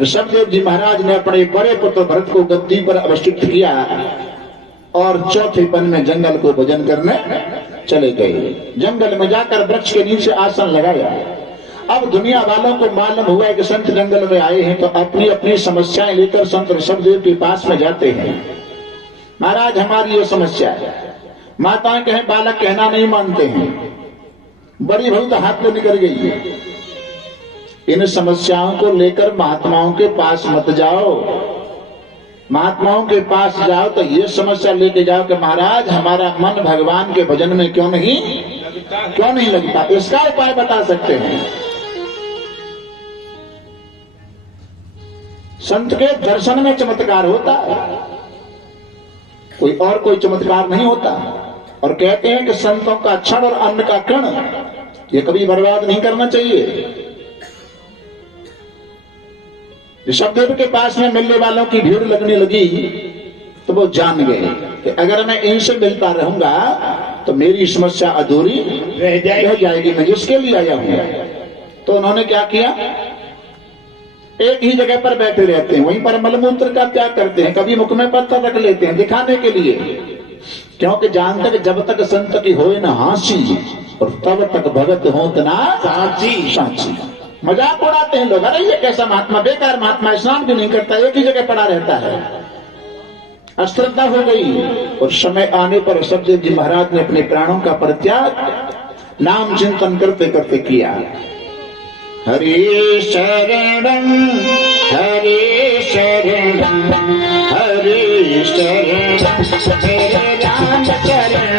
ऋषभदेव जी महाराज ने अपने बड़े पुत्र भरत को गद्दी पर अवस्थित किया और चौथे पन में जंगल को भजन करने चले गए। जंगल में जाकर वृक्ष के नीचे आसन लगाया। अब दुनिया वालों को मालूम हुआ है कि संत जंगल में आए हैं, तो अपनी अपनी समस्याएं लेकर संत ऋषभदेव के पास में जाते हैं। महाराज हमारी ये समस्या है। माताएं कहें बालक कहना नहीं मानते हैं, बड़ी भई तो हाथ में निकल गई। इन समस्याओं को लेकर महात्माओं के पास मत जाओ। महात्माओं के पास जाओ तो ये समस्या लेके जाओ कि महाराज हमारा मन भगवान के भजन में क्यों नहीं लगता। इसका उपाय बता सकते हैं। संत के दर्शन में चमत्कार होता है, कोई चमत्कार नहीं होता। और कहते हैं कि संतों का क्षण और अन्न का कण ये कभी बर्बाद नहीं करना चाहिए। ऋषभदेव के पास में मिलने वालों की भीड़ लगने लगी तो वो जान गए कि अगर मैं इनसे मिलता रहूंगा तो मेरी समस्या अधूरी रह जाएगी, मैं जिसके लिए आया हूं। तो उन्होंने क्या किया, एक ही जगह पर बैठे रहते हैं, वहीं पर मलमूत्र का त्याग करते हैं, कभी मुख में पत्थर रख लेते हैं दिखाने के लिए, क्योंकि जानते कि जब तक संत की होए न हांसी और तब तक भगत होत ना साची। मजाक उड़ाते हैं लोग, अरे ये कैसा महात्मा, बेकार महात्मा, स्नान भी नहीं करता, एक ही जगह पड़ा रहता है। अश्रद्धा हो गई। और समय आने पर ऋषभदेव जी महाराज ने अपने प्राणों का परित्याग नाम चिंतन करते करते किया। हरे शरणं हरे शरणं हरे शरणं मेरे राम शरणं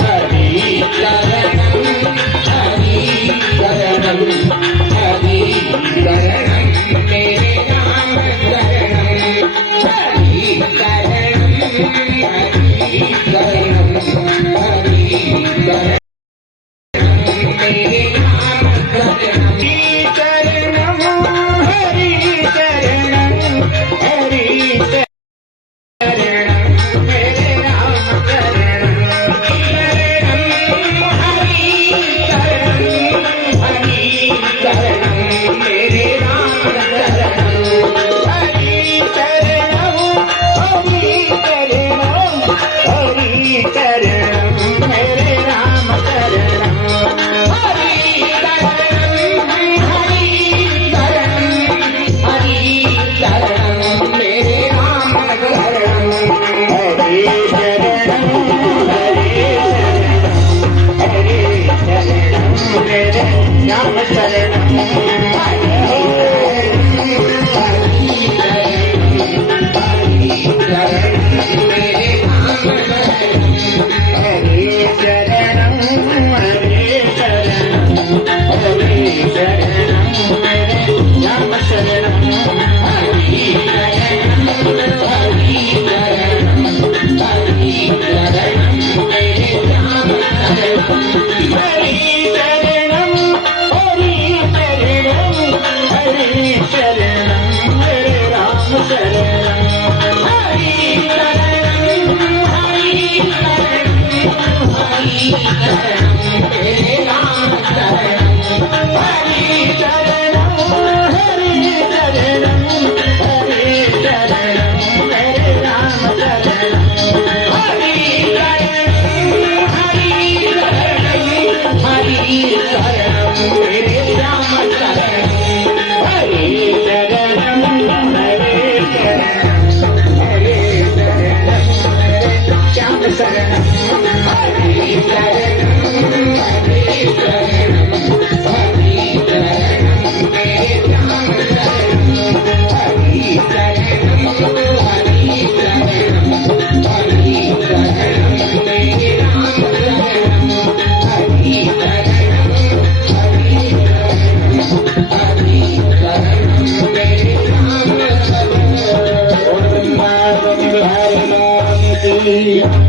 हरि शरणं हरि शरणं हरि शरणं मेरे राम शरणं हरि शरणं हरि शरणं हरि शरणं मेरे राम शरणं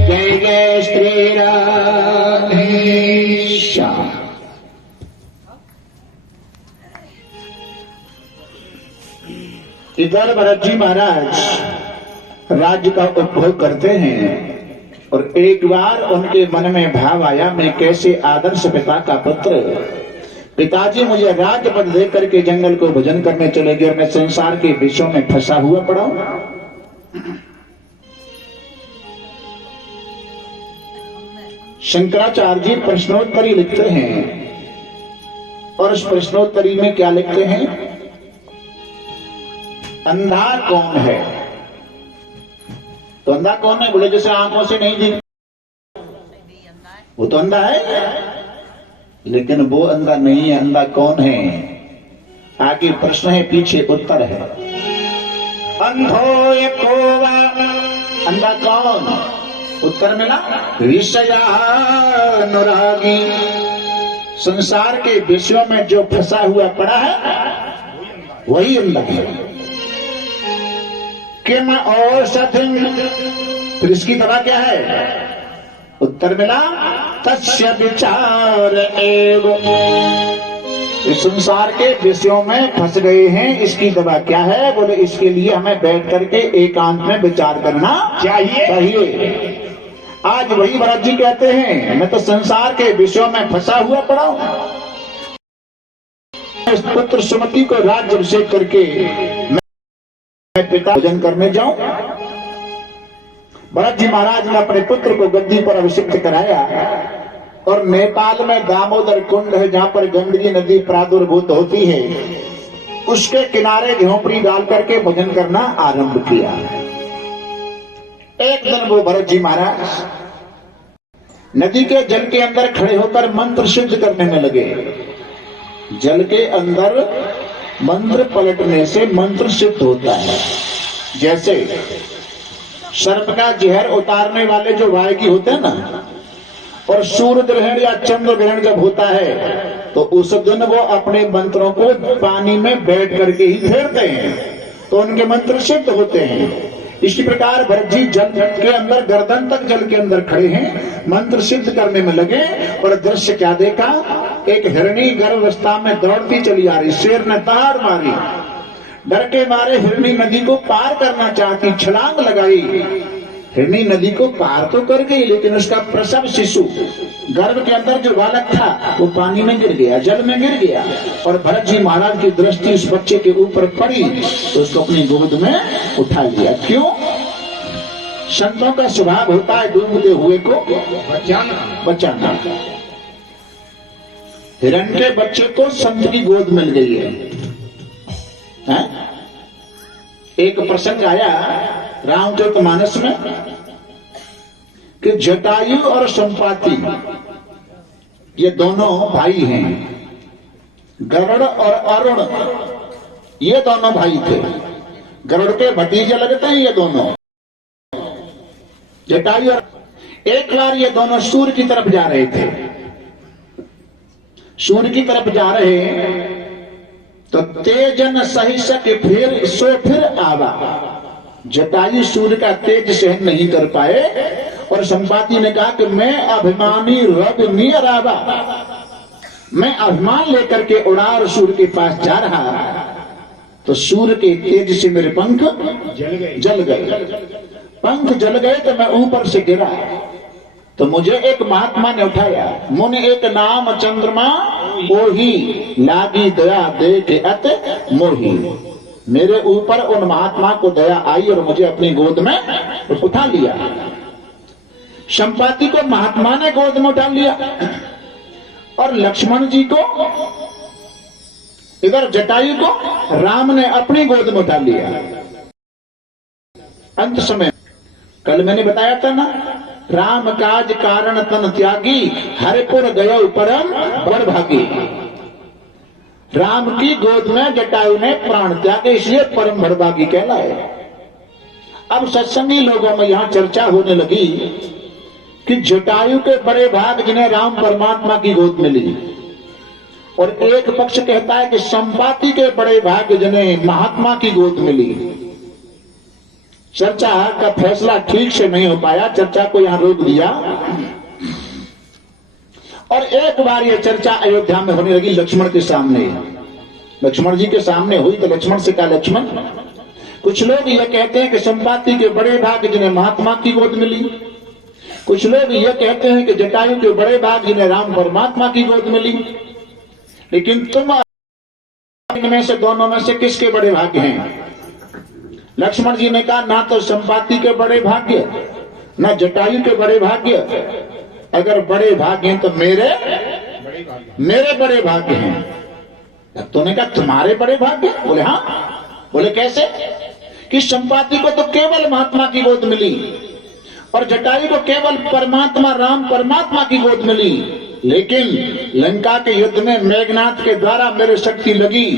जय जय श्री राम। इधर भरत जी महाराज राज्य का उपभोग करते हैं और एक बार उनके मन में भाव आया, मैं कैसे आदर्श पिता का पुत्र, पिताजी मुझे राज्य पद दे करके जंगल को भजन करने चले गए और मैं संसार के विषयों में फंसा हुआ पड़ा हूं। शंकराचार्य जी प्रश्नोत्तरी लिखते हैं और उस प्रश्नोत्तरी में क्या लिखते हैं, अंधा कौन है? तो अंधा कौन है? बोले जैसे आंखों से नहीं दिख, वो तो अंधा है। लेकिन वो अंधा नहीं है। अंधा कौन है? आगे प्रश्न है, पीछे उत्तर है। अंधो ये कोवा, अंधा कौन? उत्तर मिला, विषयानुरागी, संसार के विषयों में जो फंसा हुआ पड़ा है वही अंधा है। किम औषधि, फिर इसकी दवा क्या है? उत्तर मिला, तस्य विचार एव। इस संसार के विषयों में फंस गए हैं, इसकी दवा क्या है? बोले इसके लिए हमें बैठ करके एकांत में विचार करना चाहिए। आज वही भरत जी कहते हैं, मैं तो संसार के विषयों में फंसा हुआ पड़ा हूं। इस पुत्र सुमति को राज्याभिषेक करके मैं पिता भोजन करने जाऊं। भरत जी महाराज ने अपने पुत्र को गद्दी पर अभिषिक्त कराया और नेपाल में दामोदर कुंड है, जहां पर गंडकी नदी प्रादुर्भूत होती है, उसके किनारे झोंपड़ी डाल करके भोजन करना आरंभ किया। एक दिन वो भरत जी महाराज नदी के जल के अंदर खड़े होकर मंत्र सिद्ध करने में लगे। जल के अंदर मंत्र पलटने से मंत्र सिद्ध होता है। जैसे सर्प का जहर उतारने वाले जो वायकी होते हैं ना, और सूर्य ग्रहण या चंद्र ग्रहण जब होता है तो उस दिन वो अपने मंत्रों को पानी में बैठ करके ही फेरते हैं, तो उनके मंत्र सिद्ध होते हैं। इसी प्रकार भरत जी जल के अंदर गर्दन तक जल के अंदर खड़े हैं, मंत्र सिद्ध करने में लगे। और दृश्य क्या देखा? एक हिरणी गर्भावस्था में दौड़ती चली आ रही, शेर ने दहाड़ मारी, डर के मारे हिरणी नदी को पार करना चाहती, छलांग लगाई। हिरणी नदी को पार तो कर गई, लेकिन उसका प्रसव शिशु गर्भ के अंदर जो बालक था वो पानी में गिर गया, जल में गिर गया। और भरत जी महाराज की दृष्टि उस बच्चे के ऊपर पड़ी तो उसको अपनी गोद में उठा लिया। क्यों? संतों का स्वभाव होता है डूबते हुए को बचाना। हिरण के बच्चे को संत की गोद मिल गई है। एक प्रसंग आया रामचरितमानस में कि जटायु और संपाति ये दोनों भाई हैं। गरुड़ और अरुण ये दोनों भाई थे। गरुड़ के भतीजे लगते हैं ये दोनों, जटायु और। एक बार ये दोनों सूर्य की तरफ जा रहे थे। सूर्य की तरफ जा रहे तो तेजन सहिष्क फिर आवा। जटायु सूर्य का तेज सहन नहीं कर पाए और संपाति ने कहा कि मैं अभिमानी रब नियर आवा, मैं अभिमान लेकर के उड़ा और सूर्य के पास जा रहा तो सूर्य के तेज से मेरे पंख जल गए। पंख जल गए तो मैं ऊपर से गिरा तो मुझे एक महात्मा ने उठाया। मुन एक नाम चंद्रमा ओही लागी दया दे के अत मोही। मेरे ऊपर उन महात्मा को दया आई और मुझे अपनी गोद में उठा लिया। संपाति को महात्मा ने गोद में उठा लिया और लक्ष्मण जी को, इधर जटायु को राम ने अपनी गोद में उठा लिया। अंत समय कल मैंने बताया था ना, राम काज कारण तन त्यागी हरिपुर गयो परम बड़ भागी। राम की गोद में जटायु ने प्राण त्यागे, इसलिए परम बड़भागी कहलाए। अब सत्संगी लोगों में यहां चर्चा होने लगी कि जटायु के बड़े भाग जिन्हें राम परमात्मा की गोद मिली, और एक पक्ष कहता है कि संपाति के बड़े भाग जिन्हें महात्मा की गोद मिली। चर्चा का फैसला ठीक से नहीं हो पाया, चर्चा को यहां रोक दिया। और एक बार यह चर्चा अयोध्या में होने लगी लक्ष्मण के सामने। लक्ष्मण जी के सामने हुई तो लक्ष्मण से कहा, लक्ष्मण कुछ लोग यह कहते हैं कि संपाति के बड़े भाग जिन्हें महात्मा की गोद मिली, कुछ लोग यह कहते हैं कि जटायु के बड़े भाग जिन्हें राम परमात्मा की गोद मिली, लेकिन तुम इनमें से दोनों में से किसके बड़े भाग्य हैं? लक्ष्मण जी ने कहा, ना तो संपाति के बड़े भाग्य ना जटायु के बड़े भाग्य। अगर बड़े भाग्य हैं तो मेरे बड़े भाग्य हैं। भक्तों ने कहा, तुम्हारे बड़े भाग्य? बोले हाँ। बोले कैसे? कि संपाति को तो केवल महात्मा की गोद मिली और जटायु को केवल परमात्मा राम परमात्मा की गोद मिली। लेकिन लंका के युद्ध में मेघनाथ के द्वारा मेरे शक्ति लगी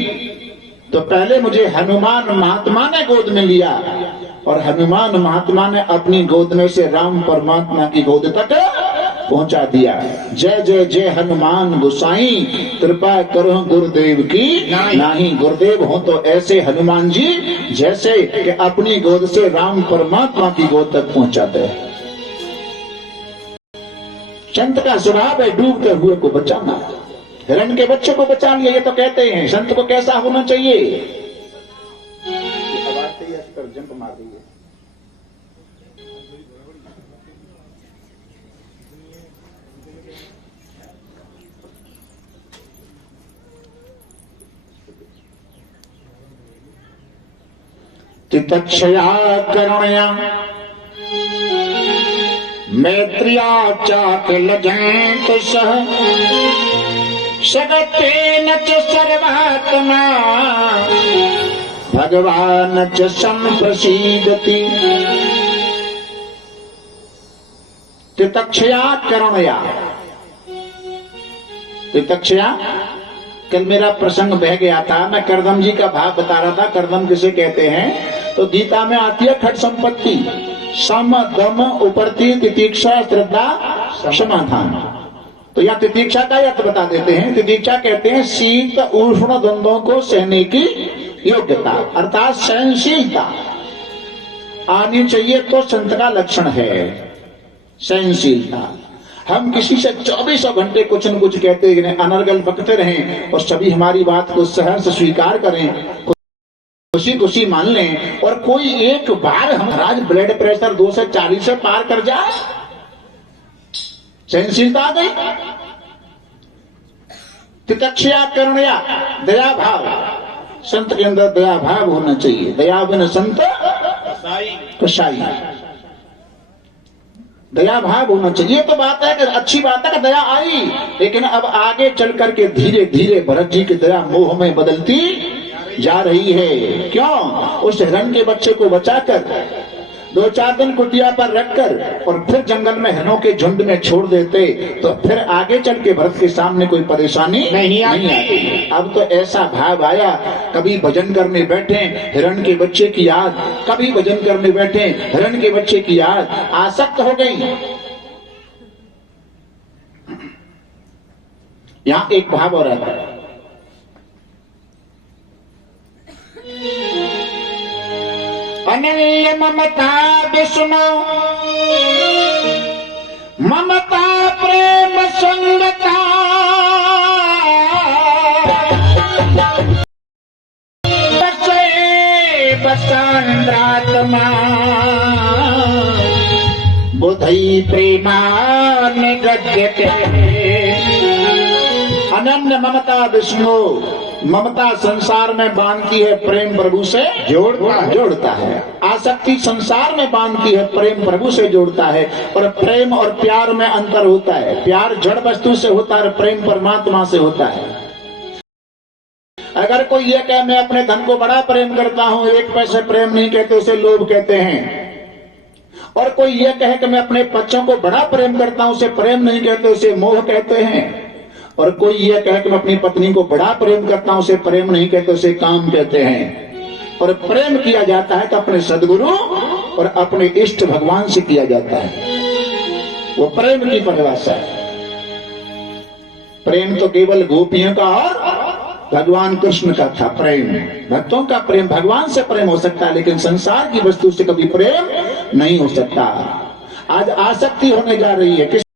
तो पहले मुझे हनुमान महात्मा ने गोद में लिया और हनुमान महात्मा ने अपनी गोद में से राम परमात्मा की गोद तक पहुंचा दिया। जय जय जय हनुमान गोसाई, कृपा करो गुरुदेव की नाही। गुरुदेव हो तो ऐसे हनुमान जी जैसे कि अपनी गोद से राम परमात्मा की गोद तक पहुंचाते हैं। संत का स्वभाव है डूबते हुए को बचाना। हिरण के बच्चे को बचा लिया ये तो कहते हैं, संत को कैसा होना चाहिए? जंप मार दी है। तितक्षया करुणया मैत्रिया चाकल जंत सह सगतेन च सर्वात्मा भगवान च संप्रसीदति। तितक्षया करुणया, तितक्षया कल मेरा प्रसंग बह गया था, मैं करदम जी का भाव बता रहा था। करदम किसे कहते हैं? तो गीता में आती है खट संपत्ति, सम दम उपरति तितीक्षा श्रद्धा समाधान। तो यहाँ तितीक्षा का अर्थ बता देते हैं। तितीक्षा कहते हैं शीत उष्ण द्वंद्वों को सहने की योग्यता, अर्थात सहनशीलता आनी चाहिए तो संत का लक्षण है सहनशीलता। हम किसी से 24 घंटे कुछ न कुछ कहते रहे, अनर्गल बकते रहें और सभी हमारी बात को सहर्ष स्वीकार करें, खुशी खुशी मान लें, और कोई एक बार हमारा ब्लड प्रेशर 240 से पार कर जाए, सहनशीलता आ गई। तितक्षया करुणया, दया भाव, संत के अंदर दया भाव होना चाहिए। दया बिन संत कसाई, दया भाव होना चाहिए। तो बात है कि अच्छी बात है कि दया आई, लेकिन अब आगे चल करके धीरे धीरे भरत जी की दया मोह में बदलती जा रही है। क्यों? उस हिरण के बच्चे को बचाकर 2-4 दिन कुटिया पर रखकर और फिर जंगल में हिरणों के झुंड में छोड़ देते तो फिर आगे चल के भरत के सामने कोई परेशानी नहीं आती। अब तो ऐसा भाव आया, कभी भजन करने बैठे हिरण के बच्चे की याद, कभी भजन करने बैठे हिरण के बच्चे की याद, आसक्त हो गई। यहां एक भाव और आता है, अनन्य ममता विष्णु ममता प्रेम संगता बसान्द्रात्मा बुधई प्रेमान गद्यते। अनन्य ममता विष्णु, ममता संसार में बांधती है, प्रेम प्रभु से जोड़ता है। आसक्ति संसार में बांधती है, प्रेम प्रभु से जोड़ता है। और प्रेम और प्यार में अंतर होता है। प्यार जड़ वस्तु से होता है, प्रेम परमात्मा से होता है। अगर कोई ये कहे मैं अपने धन को बड़ा प्रेम करता हूं, 1 पैसे प्रेम नहीं कहते, उसे लोभ कहते हैं। और कोई ये कहे कि मैं अपने बच्चों को बड़ा प्रेम करता हूं, उसे प्रेम नहीं कहते, उसे मोह कहते हैं। और कोई ये कहे कि मैं अपनी पत्नी को बड़ा प्रेम करता हूं, उसे प्रेम नहीं कहते, उसे काम कहते हैं। और प्रेम किया जाता है तो अपने सदगुरु और अपने इष्ट भगवान से किया जाता है, वो प्रेम की परिभाषा है। प्रेम तो केवल गोपियों का और भगवान कृष्ण का था प्रेम। भक्तों का प्रेम भगवान से प्रेम हो सकता है, लेकिन संसार की वस्तु से कभी प्रेम नहीं हो सकता। आज आसक्ति होने जा रही है।